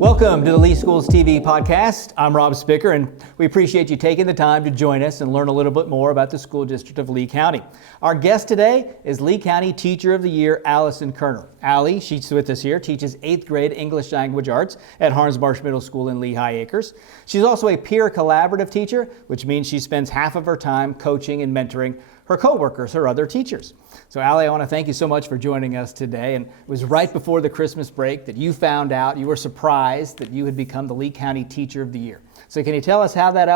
Welcome to the Lee Schools TV podcast. I'm Rob Spicker, and we appreciate you taking the time to join us and learn a little bit more about the school district of Lee County. Our guest today is Lee County Teacher of the Year, Allison Kerner. Allie, she's with us here, teaches 8th grade English Language Arts at Harnsmarsh Middle School in Lehigh Acres. She's also a peer collaborative teacher, which means she spends half of her time coaching and mentoring her coworkers, her other teachers. So Allie, I want to thank you so much for joining us today. And it was right before the Christmas break that you found out, you were surprised that you had become the Lee County Teacher of the Year. So can you tell us how that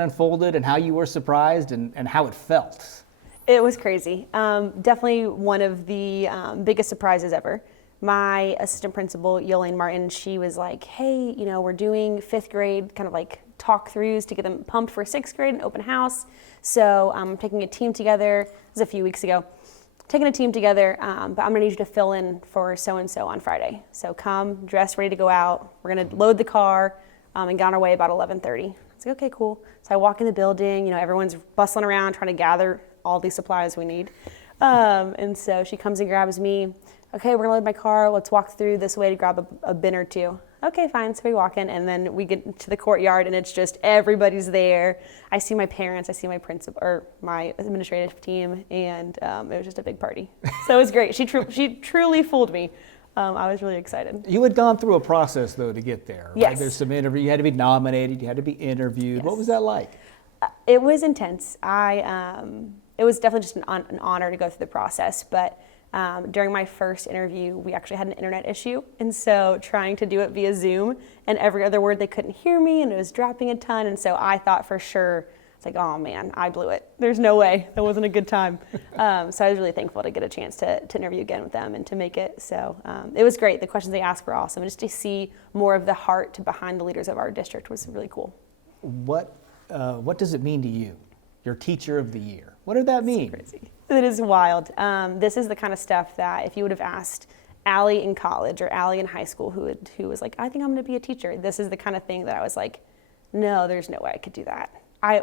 unfolded and how you were surprised and how it felt? It was crazy. Definitely one of the biggest surprises ever. My assistant principal, Yolene Martin, she was like, hey, we're doing 5th grade kind of like talk-throughs to get them pumped for 6th grade and open house. So I'm taking a team together. This was a few weeks ago. Taking a team together, but I'm gonna need you to fill in for so-and-so on Friday. So come, dressed, ready to go out. We're gonna load the car and get on our way about 11:30. I was like, okay, cool. So I walk in the building, everyone's bustling around trying to gather all these supplies we need. And so she comes and grabs me. Okay, we're gonna load my car. Let's walk through this way to grab a bin or two. Okay, fine. So we walk in, and then we get to the courtyard, and it's just everybody's there. I see my parents, I see my principal or my administrative team, and it was just a big party. So it was great. She truly fooled me. I was really excited. You had gone through a process though to get there, right? Yes. There's some interview. You had to be nominated. You had to be interviewed. Yes. What was that like? It was intense. It was definitely just an honor to go through the process, but. During my first interview, we actually had an internet issue, and so trying to do it via Zoom, and every other word they couldn't hear me, and it was dropping a ton, and so I thought for sure, it's like, oh man, I blew it. There's no way. That wasn't a good time. So I was really thankful to get a chance to interview again with them and to make it. So it was great. The questions they asked were awesome, and just to see more of the heart behind the leaders of our district was really cool. What does it mean to you? Your Teacher of the Year. What did that mean? It's crazy. It is wild. This is the kind of stuff that if you would have asked Allie in college or Allie in high school who was like, I think I'm going to be a teacher, this is the kind of thing that I was like, no, there's no way I could do that.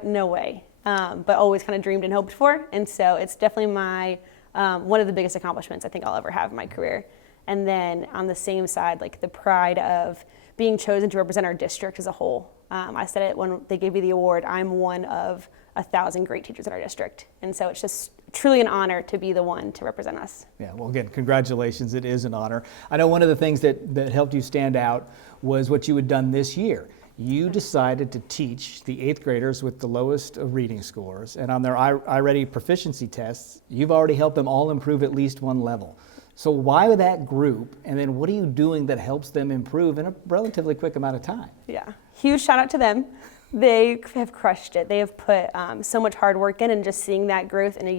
No way. But always kind of dreamed and hoped for. And so it's definitely my one of the biggest accomplishments I think I'll ever have in my career. And then on the same side, like the pride of being chosen to represent our district as a whole. I said it when they gave me the award, I'm one of 1,000 great teachers in our district. And so it's just truly an honor to be the one to represent us. Yeah, well, again, congratulations. It is an honor. I know one of the things that helped you stand out was what you had done this year. You decided to teach the 8th graders with the lowest reading scores, and on their iReady proficiency tests, you've already helped them all improve at least one level. So why that group, and then what are you doing that helps them improve in a relatively quick amount of time? Yeah, huge shout out to them. They have crushed it. They have put so much hard work in, and just seeing that growth in in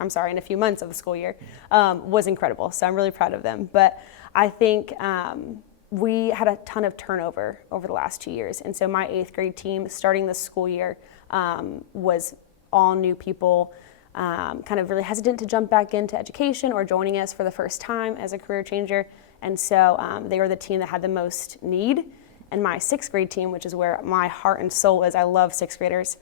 a few months of the school year was incredible. So I'm really proud of them. But I think we had a ton of turnover over the last 2 years. And so my 8th grade team starting this school year was all new people, kind of really hesitant to jump back into education or joining us for the first time as a career changer. And so they were the team that had the most need. And my 6th grade team, which is where my heart and soul is, I love 6th graders,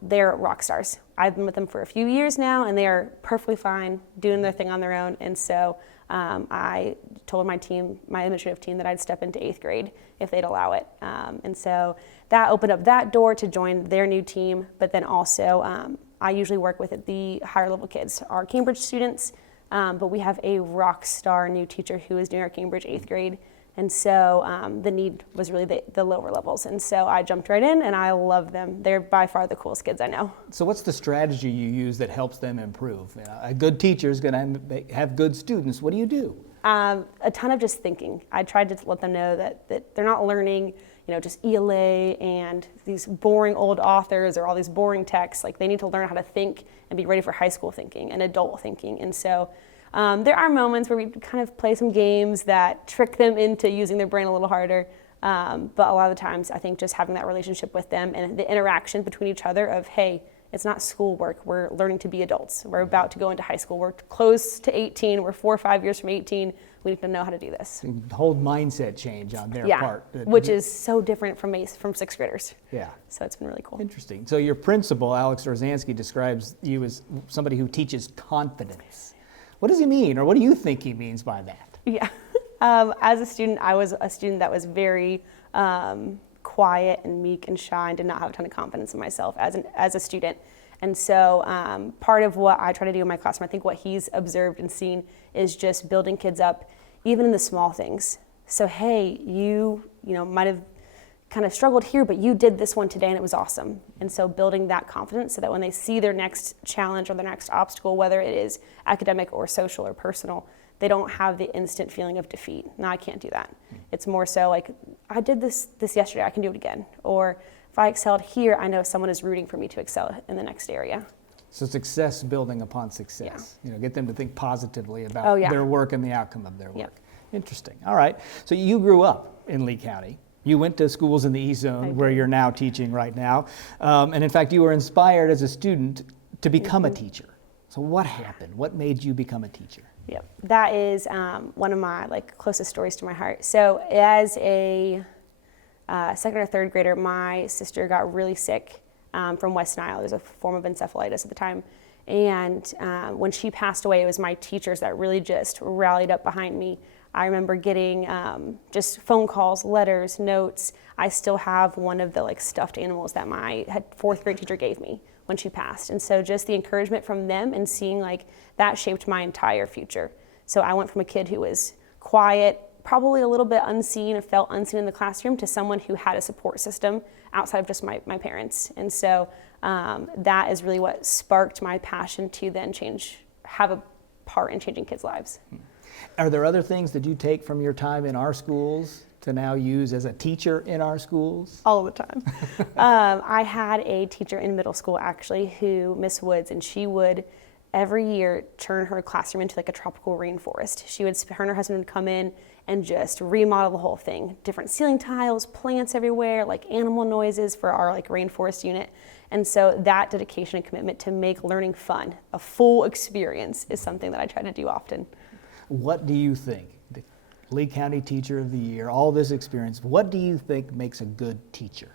they're rock stars. I've been with them for a few years now, and they are perfectly fine doing their thing on their own. And so I told my administrative team, that I'd step into 8th grade if they'd allow it. And so that opened up that door to join their new team. But then also, I usually work with the higher level kids, our Cambridge students, but we have a rock star new teacher who is doing our Cambridge 8th grade. And so the need was really the lower levels. And so I jumped right in, and I love them. They're by far the coolest kids I know. So what's the strategy you use that helps them improve? A good teacher is going to have good students. What do you do? A ton of just thinking. I tried to let them know that they're not learning, just ELA and these boring old authors or all these boring texts. Like, they need to learn how to think and be ready for high school thinking and adult thinking. And so there are moments where we kind of play some games that trick them into using their brain a little harder. But a lot of the times, I think just having that relationship with them and the interaction between each other of, hey, it's not schoolwork. We're learning to be adults. We're about to go into high school. We're close to 18. We're 4 or 5 years from 18. We need to know how to do this. The whole mindset change on their part. Which is so different from 6th graders. Yeah. So it's been really cool. Interesting. So your principal, Alex Rozansky, describes you as somebody who teaches confidence. What does he mean, or what do you think he means by that? Yeah. As a student, I was a student that was very quiet and meek and shy and did not have a ton of confidence in myself as a student. And so part of what I try to do in my classroom, I think what he's observed and seen is just building kids up, even in the small things. So, hey, you might have kind of struggled here, but you did this one today and it was awesome. And so building that confidence so that when they see their next challenge or their next obstacle, whether it is academic or social or personal, they don't have the instant feeling of defeat. No, I can't do that. It's more so like, I did this yesterday, I can do it again. Or if I excelled here, I know someone is rooting for me to excel in the next area. So success building upon success. Yeah. Get them to think positively about their work and the outcome of their work. Yeah. Interesting. All right. So you grew up in Lee County. You went to schools in the East Zone where you're now teaching right now. And in fact, you were inspired as a student to become a teacher. So what happened? What made you become a teacher? Yep. That is one of my closest stories to my heart. So as a second or third grader, my sister got really sick from West Nile. There's a form of encephalitis at the time. And when she passed away, it was my teachers that really just rallied up behind me. I remember getting just phone calls, letters, notes. I still have one of the stuffed animals that my fourth grade teacher gave me when she passed. And so just the encouragement from them and seeing that shaped my entire future. So I went from a kid who was quiet, probably a little bit unseen, and felt unseen in the classroom, to someone who had a support system outside of just my parents. And so that is really what sparked my passion to then have a part in changing kids' lives. Are there other things that you take from your time in our schools to now use as a teacher in our schools? All the time. I had a teacher in middle school actually, Miss Woods, and she would every year turn her classroom into a tropical rainforest. Her and her husband would come in and just remodel the whole thing. Different ceiling tiles, plants everywhere, animal noises for our rainforest unit. And so that dedication and commitment to make learning fun, a full experience, is something that I try to do often. What do you think, the Lee County Teacher of the Year, all this experience, what do you think makes a good teacher?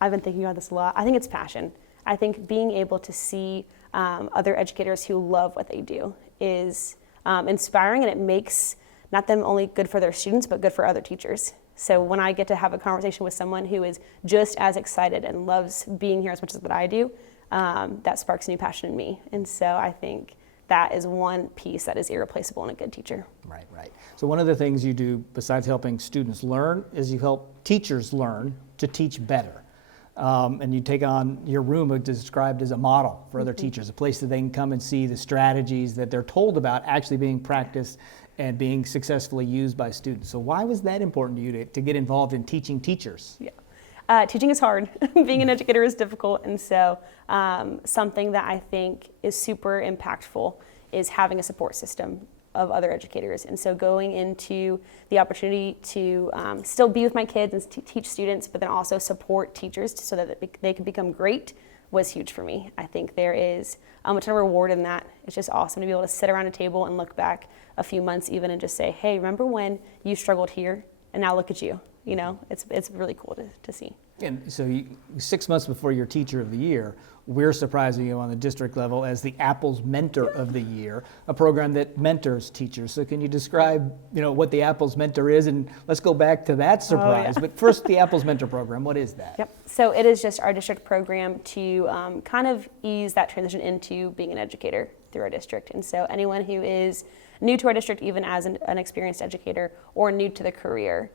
I've been thinking about this a lot. I think it's passion. I think being able to see other educators who love what they do is inspiring, and it makes not them only good for their students, but good for other teachers. So when I get to have a conversation with someone who is just as excited and loves being here as much as what I do, that sparks new passion in me. And so I think that is one piece that is irreplaceable in a good teacher. Right. So one of the things you do besides helping students learn is you help teachers learn to teach better. And you take on your room described as a model for other teachers, a place that they can come and see the strategies that they're told about actually being practiced and being successfully used by students. So why was that important to you to get involved in teaching teachers? Yeah. Teaching is hard. Being an educator is difficult, and so something that I think is super impactful is having a support system of other educators. And so going into the opportunity to still be with my kids and teach students, but then also support teachers so that they can become great, was huge for me. I think there is a ton of reward in that. It's just awesome to be able to sit around a table and look back a few months even and just say, hey, remember when you struggled here, and now look at you. It's really cool to see. And so 6 months before your Teacher of the Year, we're surprising you on the district level as the Apples Mentor of the Year, a program that mentors teachers. So can you describe, what the Apples Mentor is? And let's go back to that surprise. But first, the Apples Mentor program, what is that? Yep. So it is just our district program to kind of ease that transition into being an educator through our district. And so anyone who is new to our district, even as an experienced educator, or new to the career,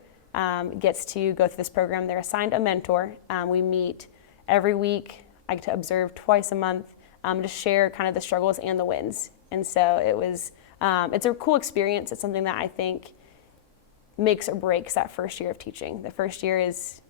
gets to go through this program. They're assigned a mentor. We meet every week. I get to observe twice a month, to share kind of the struggles and the wins. And so it's a cool experience. It's something that I think makes or breaks that first year of teaching. The first year is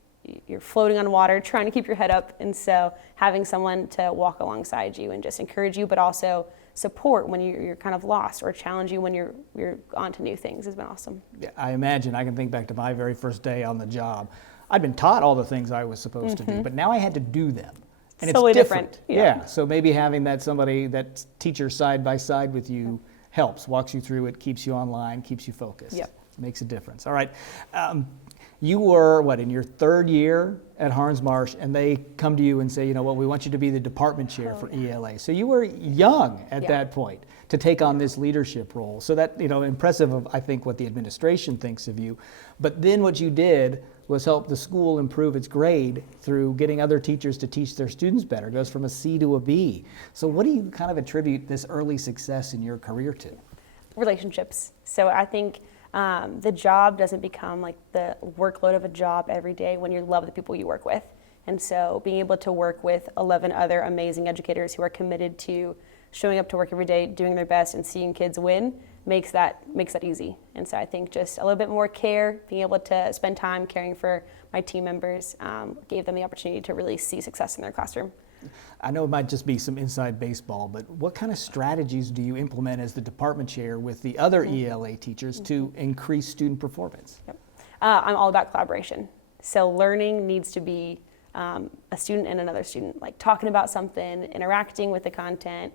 you're floating on water, trying to keep your head up. And so having someone to walk alongside you and just encourage you, but also support when you're kind of lost, or challenge you when you're on to new things, has been awesome. Yeah, I imagine. I can think back to my very first day on the job. I'd been taught all the things I was supposed to do, but now I had to do them. And totally it's different. Yeah. So maybe having that teacher side by side with you helps, walks you through it, keeps you online, keeps you focused. Yep. Makes a difference. All right. You were, in your third year at Harns Marsh, and they come to you and say, we want you to be the department chair for ELA. So you were young at that point. to take on this leadership role. So that, impressive of, I think, what the administration thinks of you. But then what you did was help the school improve its grade through getting other teachers to teach their students better. It goes from a C to a B. So what do you kind of attribute this early success in your career to? Relationships. So I think the job doesn't become like the workload of a job every day when you love the people you work with. And so being able to work with 11 other amazing educators who are committed to showing up to work every day, doing their best, and seeing kids win makes that easy. And so I think just a little bit more care, being able to spend time caring for my team members, gave them the opportunity to really see success in their classroom. I know it might just be some inside baseball, but what kind of strategies do you implement as the department chair with the other ELA teachers to increase student performance? Yep. I'm all about collaboration. So learning needs to be a student and another student, like talking about something, interacting with the content,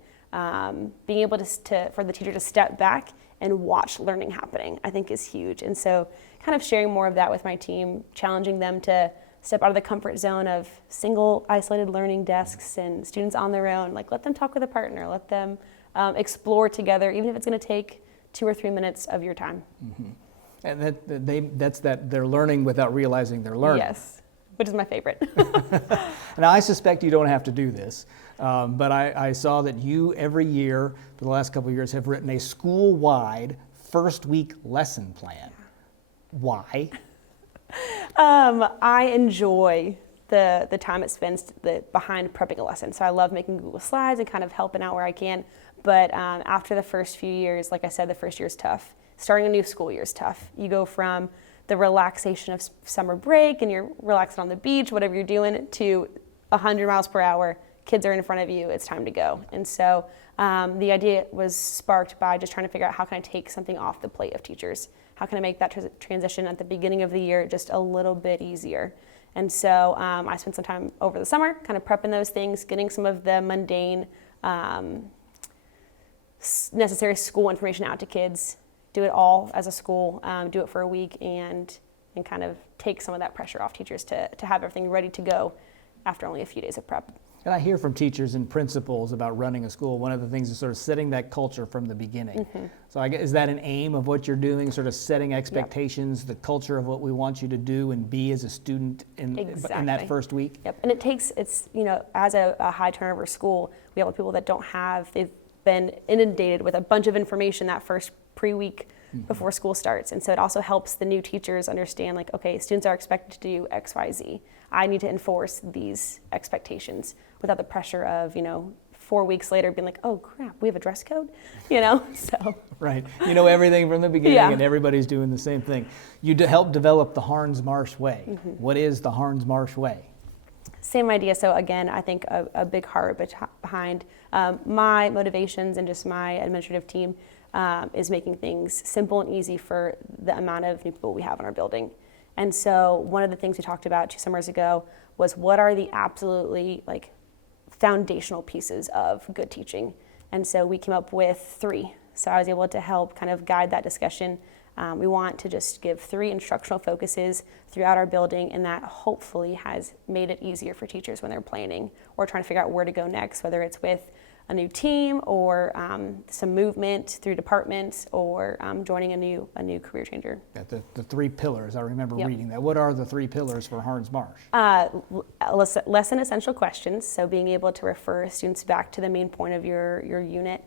being able for the teacher to step back and watch learning happening, I think is huge. And so kind of sharing more of that with my team, challenging them to step out of the comfort zone of single isolated learning desks and students on their own. Like, let them talk with a partner, let them explore together, even if it's going to take 2 or 3 minutes of your time. Mm-hmm. And that's they're learning without realizing they're learning. Yes, which is my favorite. Now, I suspect you don't have to do this, but I saw that you every year for the last couple of years have written a school-wide first week lesson plan. Why? I enjoy the time it spends behind prepping a lesson. So I love making Google Slides and kind of helping out where I can. But after the first few years, like I said, the first year is tough. Starting a new school year is tough. You go from the relaxation of summer break and you're relaxing on the beach, whatever you're doing, to 100 miles per hour. Kids are in front of you. It's time to go. And so the idea was sparked by just trying to figure out how can I take something off the plate of teachers. How can I make that transition at the beginning of the year just a little bit easier? And so I spent some time over the summer kind of prepping those things, getting some of the mundane, necessary school information out to kids, do it all as a school, do it for a week, and kind of take some of that pressure off teachers to have everything ready to go after only a few days of prep. And I hear from teachers and principals about running a school. One of the things is sort of setting that culture from the beginning. Mm-hmm. So I guess, is that an aim of what you're doing, sort of setting expectations, the culture of what we want you to do and be as a student in that first week? Yep, and as a high turnover school, we have people that they've been inundated with a bunch of information that first pre-week before school starts. And so it also helps the new teachers understand, like, okay, students are expected to do X, Y, Z. I need to enforce these expectations without the pressure of, 4 weeks later being like, oh crap, we have a dress code, so. Right, everything from the beginning and everybody's doing the same thing. You help develop the Harns Marsh Way. Mm-hmm. What is the Harns Marsh Way? Same idea. So again, I think a big heart behind my motivations and just my administrative team is making things simple and easy for the amount of new people we have in our building. And so one of the things we talked about 2 summers ago was what are the absolutely foundational pieces of good teaching. And so we came up with 3. So I was able to help kind of guide that discussion. We want to just give 3 instructional focuses throughout our building, and that hopefully has made it easier for teachers when they're planning or trying to figure out where to go next, whether it's with a new team or some movement through departments or joining a new career changer. The 3 pillars, I remember reading that. What are the 3 pillars for Harns Marsh? Lesson essential questions, so being able to refer students back to the main point of your unit.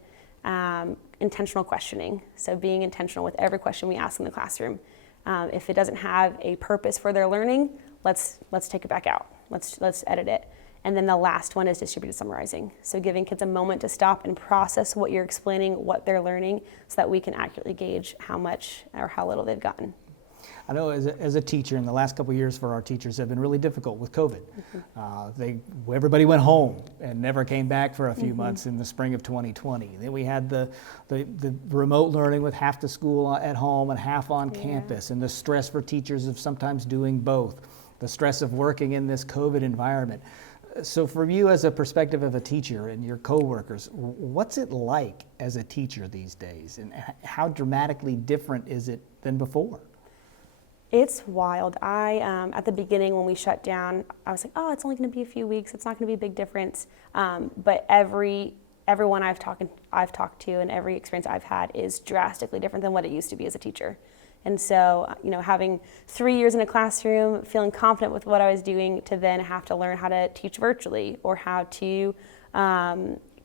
Intentional questioning, so being intentional with every question we ask in the classroom. If it doesn't have a purpose for their learning, let's take it back out. Let's edit it. And then the last one is distributed summarizing. So giving kids a moment to stop and process what you're explaining, what they're learning, so that we can accurately gauge how much or how little they've gotten. I know as a teacher, in the last couple of years for our teachers have been really difficult with COVID. Mm-hmm. Everybody went home and never came back for a few months in the spring of 2020. Then we had the remote learning with half the school at home and half on campus, and the stress for teachers of sometimes doing both, the stress of working in this COVID environment. So for you as a perspective of a teacher and your coworkers, what's it like as a teacher these days, and how dramatically different is it than before? It's wild. At the beginning when we shut down, I was like, oh, it's only going to be a few weeks. It's not going to be a big difference. But every everyone I've talked to and every experience I've had is drastically different than what it used to be as a teacher. And so, having 3 years in a classroom, feeling confident with what I was doing, to then have to learn how to teach virtually or how to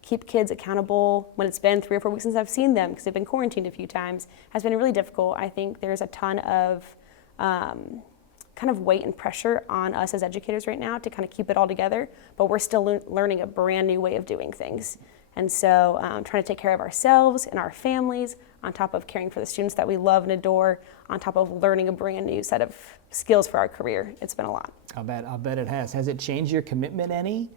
keep kids accountable when it's been 3 or 4 weeks since I've seen them because they've been quarantined a few times, has been really difficult. I think there's a ton of kind of weight and pressure on us as educators right now to kind of keep it all together, but we're still learning a brand new way of doing things. And so trying to take care of ourselves and our families, on top of caring for the students that we love and adore, on top of learning a brand new set of skills for our career. It's been a lot. I'll bet it has. Has it changed your commitment any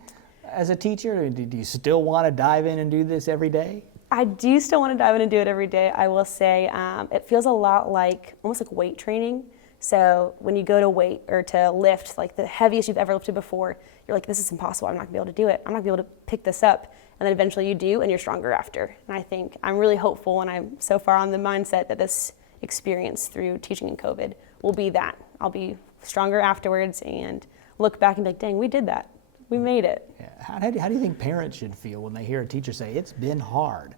as a teacher? Or do you still want to dive in and do this every day? I do still want to dive in and do it every day. I will say it feels a lot like, almost like weight training. So when you go to weight or to lift, like the heaviest you've ever lifted before, you're like, this is impossible. I'm not gonna be able to do it. I'm not gonna be able to pick this up. And then eventually you do, and you're stronger after. And I think I'm really hopeful, and I'm so far on the mindset that this experience through teaching in COVID will be that. I'll be stronger afterwards and look back and be like, dang, we did that. We made it. Yeah. How do you think parents should feel when they hear a teacher say, it's been hard?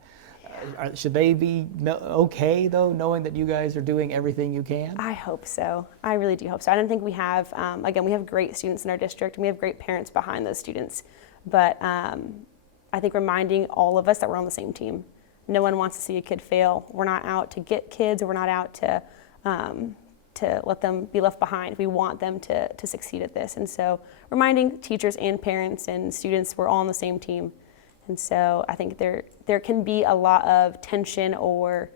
Should they be okay, though, knowing that you guys are doing everything you can? I hope so. I really do hope so. I don't think we have, again, we have great students in our district, and we have great parents behind those students. But I think reminding all of us that we're on the same team. No one wants to see a kid fail. We're not out to get kids, or we're not out to let them be left behind. We want them to succeed at this. And so reminding teachers and parents and students we're all on the same team. And so I think there can be a lot of tension or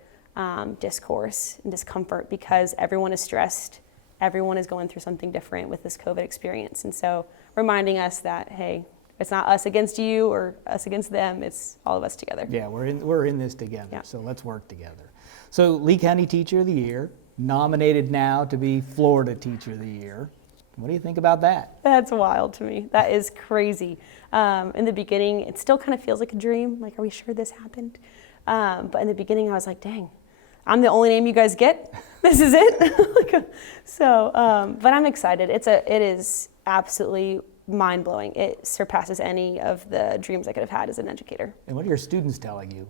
discourse and discomfort because everyone is stressed. Everyone is going through something different with this COVID experience. And so reminding us that, hey, it's not us against you or us against them. It's all of us together. Yeah, we're in this together. Yeah. So let's work together. So Lee County Teacher of the Year, nominated now to be Florida Teacher of the Year. What do you think about that? That's wild to me. That is crazy. In the beginning, it still kind of feels like a dream. Like, are we sure this happened? But in the beginning, I was like, dang, I'm the only name you guys get? This is it? But I'm excited. It is absolutely mind-blowing. It surpasses any of the dreams I could have had as an educator. And what are your students telling you?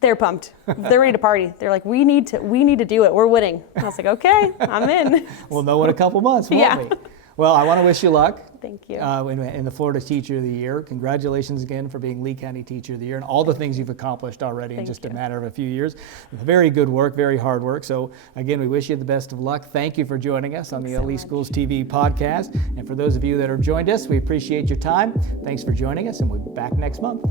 They're pumped. They're ready to party. They're like, we need to do it. We're winning. And I was like, okay, I'm in. We'll know in a couple months, won't we? Well, I want to wish you luck. Thank you. In the Florida Teacher of the Year. Congratulations again for being Lee County Teacher of the Year and all the things you've accomplished already in just a matter of a few years. Very good work, very hard work. So again, we wish you the best of luck. Thank you for joining us on the LE Schools TV podcast. And for those of you that have joined us, we appreciate your time. Thanks for joining us, and we'll be back next month.